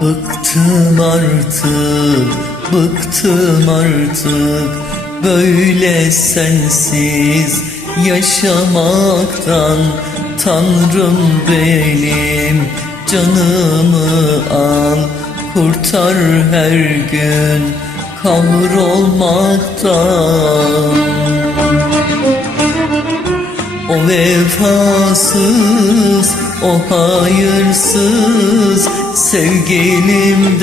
Bıktım artık, bıktım artık. Böyle sensiz yaşamaktan Tanrım benim canımı al Kurtar her gün kahrolmaktan. O vefasız, o hayırsız sevgilimden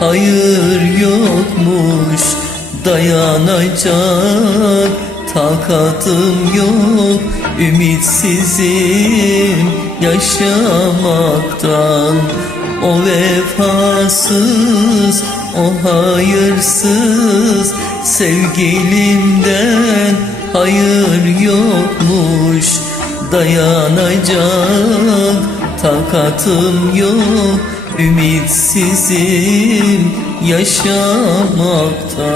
hayır yokmuş. Dayanacak takatım yok. Ümitsizim yaşamaktan. O vefasız, o hayırsız sevgilimden hayır yokmuş dayanacak. Takatım yok ümitsizim yaşamaktan.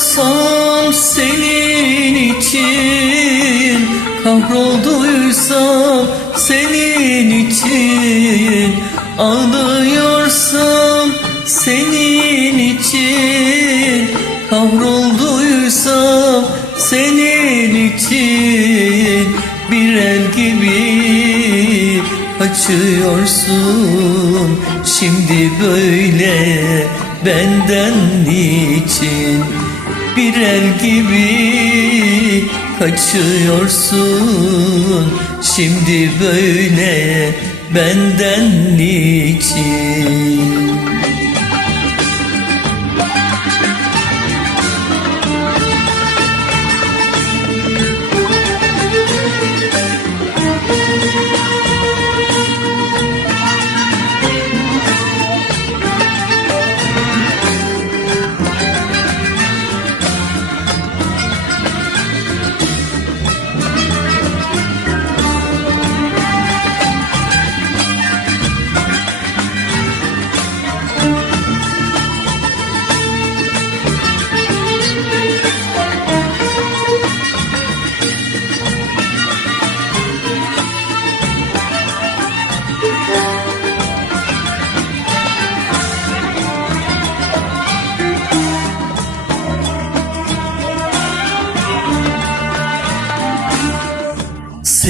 Ağlıyorsam senin için Kahrolduysam senin için Ağlıyorsam senin için. Kahrolduysam senin için Bir el gibi kaçıyorsun Şimdi böyle benden niçin Bir el gibi kaçıyorsun. Şimdi böyle benden niçin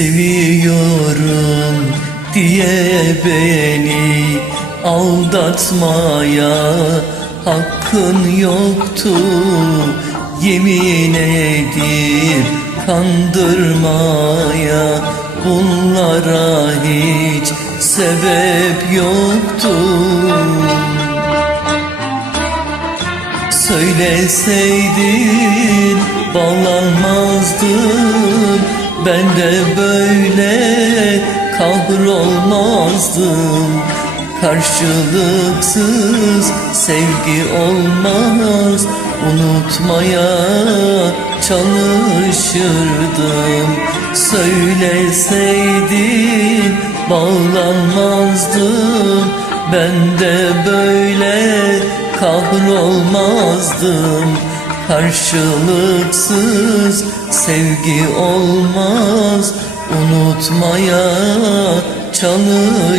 Seviyorum diye beni aldatmaya hakkın yoktu. Yemin edip kandırmaya bunlara hiç sebep yoktu. Söyleseydin bağlanmazdım Ben de böyle kahrolmazdım. Karşılıksız sevgi olmaz. Unutmaya çalışırdım. Söyleseydin bağlanmazdım. Ben de böyle kahrolmazdım Karşılıksız sevgi olmaz. Unutmaya çalışırdım.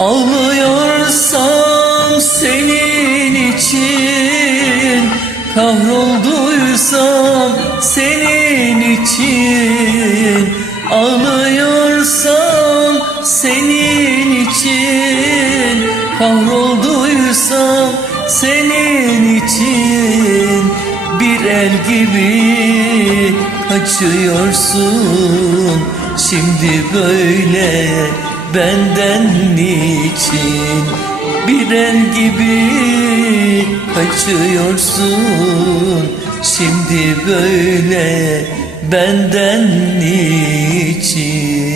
Ağlıyorsam senin için Kahrolduysam seni için Ağlıyorsam senin için Kahrolduysam senin için Bir el gibi kaçıyorsun. Şimdi böyle benden niçin Bir el gibi kaçıyorsun? Şimdi böyle benden niçin